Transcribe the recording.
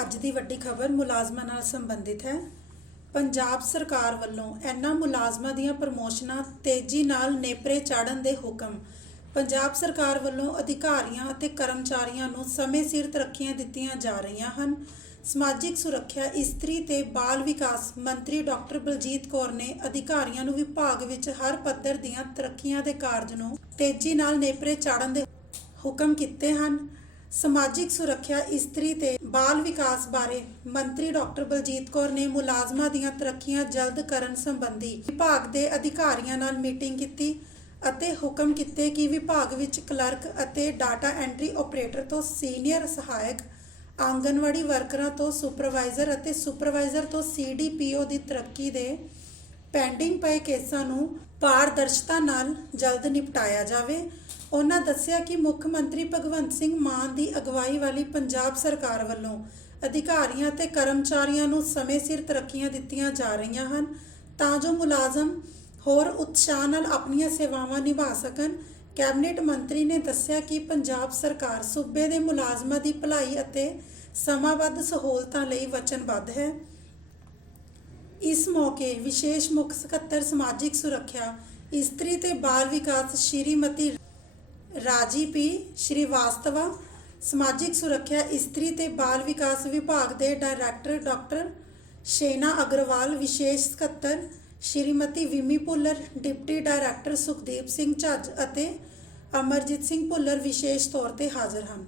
ਅੱਜ ਦੀ ਵੱਡੀ ਖਬਰ ਮੁਲਾਜ਼ਮਾਂ ਨਾਲ ਸੰਬੰਧਿਤ ਹੈ। ਪੰਜਾਬ ਸਰਕਾਰ ਵੱਲੋਂ ਇਹਨਾਂ ਮੁਲਾਜ਼ਮਾਂ ਦੀਆਂ ਪ੍ਰਮੋਸ਼ਨਾਂ ਤੇਜ਼ੀ ਨਾਲ ਨੇਪਰੇ ਚਾੜਨ ਦੇ ਹੁਕਮ। ਪੰਜਾਬ ਸਰਕਾਰ ਵੱਲੋਂ ਅਧਿਕਾਰੀਆਂ ਅਤੇ ਕਰਮਚਾਰੀਆਂ ਨੂੰ ਸਮੇਂ ਸਿਰ ਤਰੱਕੀਆਂ ਦਿੱਤੀਆਂ ਜਾ ਰਹੀਆਂ ਹਨ। ਸਮਾਜਿਕ ਸੁਰੱਖਿਆ ਇਸਤਰੀ ਤੇ ਬਾਲ ਵਿਕਾਸ ਮੰਤਰੀ ਡਾਕਟਰ ਬਲਜੀਤ ਕੌਰ ਨੇ ਅਧਿਕਾਰੀਆਂ ਨੂੰ ਵਿਭਾਗ ਵਿੱਚ ਹਰ ਪੱਧਰ ਦੀਆਂ ਤਰੱਕੀਆਂ ਦੇ ਕਾਰਜ ਨੂੰ ਤੇਜ਼ੀ ਨਾਲ ਨੇਪਰੇ ਚਾੜਨ ਦੇ ਹੁਕਮ ਕੀਤੇ ਹਨ। ਸਮਾਜਿਕ ਸੁਰੱਖਿਆ ਇਸਤਰੀ ਤੇ ਬਾਲ ਵਿਕਾਸ ਬਾਰੇ ਮੰਤਰੀ ਡਾਕਟਰ ਬਲਜੀਤ ਕੌਰ ਨੇ ਮੁਲਾਜ਼ਮਾਂ ਦੀਆਂ ਤਰੱਕੀਆਂ ਜਲਦ ਕਰਨ ਸੰਬੰਧੀ ਵਿਭਾਗ ਦੇ ਅਧਿਕਾਰੀਆਂ ਨਾਲ ਮੀਟਿੰਗ ਕੀਤੀ ਅਤੇ ਹੁਕਮ ਕੀਤੇ ਕਿ ਵਿਭਾਗ ਵਿੱਚ ਕਲਰਕ ਅਤੇ ਡਾਟਾ ਐਂਟਰੀ ਆਪਰੇਟਰ ਤੋਂ ਸੀਨੀਅਰ ਸਹਾਇਕ, ਆਂਗਨਵਾੜੀ ਵਰਕਰਾਂ ਤੋਂ ਸੁਪਰਵਾਈਜ਼ਰ ਅਤੇ ਸੁਪਰਵਾਈਜ਼ਰ ਤੋਂ ਸੀਡੀਪੀਓ ਦੀ ਤਰੱਕੀ ਦੇ ਪੈਂਡਿੰਗ ਪਏ ਕੇਸਾਂ ਨੂੰ ਪਾਰਦਰਸ਼ਤਾ ਨਾਲ ਜਲਦ ਨਿਪਟਾਇਆ ਜਾਵੇ। ਉਹਨਾਂ ਦੱਸਿਆ ਕਿ ਮੁੱਖ ਮੰਤਰੀ ਭਗਵੰਤ ਸਿੰਘ ਮਾਨ ਦੀ ਅਗਵਾਈ ਵਾਲੀ ਪੰਜਾਬ ਸਰਕਾਰ ਵੱਲੋਂ ਅਧਿਕਾਰੀਆਂ ਤੇ ਕਰਮਚਾਰੀਆਂ ਨੂੰ ਸਮੇਂ ਸਿਰ ਤਰੱਕੀਆਂ ਦਿੱਤੀਆਂ ਜਾ ਰਹੀਆਂ ਹਨ ਤਾਂ ਜੋ ਮੁਲਾਜ਼ਮ ਹੋਰ ਉਤਸ਼ਾਹ ਨਾਲ ਆਪਣੀਆਂ ਸੇਵਾਵਾਂ ਨਿਭਾ ਸਕਣ। ਕੈਬਨਿਟ ਮੰਤਰੀ ਨੇ ਦੱਸਿਆ ਕਿ ਪੰਜਾਬ ਸਰਕਾਰ ਸੂਬੇ ਦੇ ਮੁਲਾਜ਼ਮਾਂ ਦੀ ਭਲਾਈ ਅਤੇ ਸਮਾਬੱਧ ਸਹੂਲਤਾਂ ਲਈ ਵਚਨਬੱਧ ਹੈ। ਇਸ ਮੌਕੇ ਵਿਸ਼ੇਸ਼ ਮੁੱਖ ਸਕੱਤਰ ਸਮਾਜਿਕ ਸੁਰੱਖਿਆ, ਇਸਤਰੀ ਤੇ ਬਾਲ ਵਿਕਾਸ ਸ਼੍ਰੀਮਤੀ ਰਾਜੀ ਪੀ ਸ਼੍ਰੀਵਾਸਤਵਾ, ਸਮਾਜਿਕ ਸੁਰੱਖਿਆ, ਇਸਤਰੀ ਤੇ ਬਾਲ ਵਿਕਾਸ ਵਿਭਾਗ ਦੇ ਡਾਇਰੈਕਟਰ ਡਾਕਟਰ ਸ਼ੇਨਾ ਅਗਰਵਾਲ, ਵਿਸ਼ੇਸ਼ ਸਕੱਤਰ ਸ਼੍ਰੀਮਤੀ ਵਿਮੀ ਭੁੱਲਰ, ਡਿਪਟੀ ਡਾਇਰੈਕਟਰ ਸੁਖਦੀਪ ਸਿੰਘ ਝੱਜ ਅਤੇ ਅਮਰਜੀਤ ਸਿੰਘ ਭੁੱਲਰ ਵਿਸ਼ੇਸ਼ ਤੌਰ ਤੇ ਹਾਜ਼ਰ ਹਨ।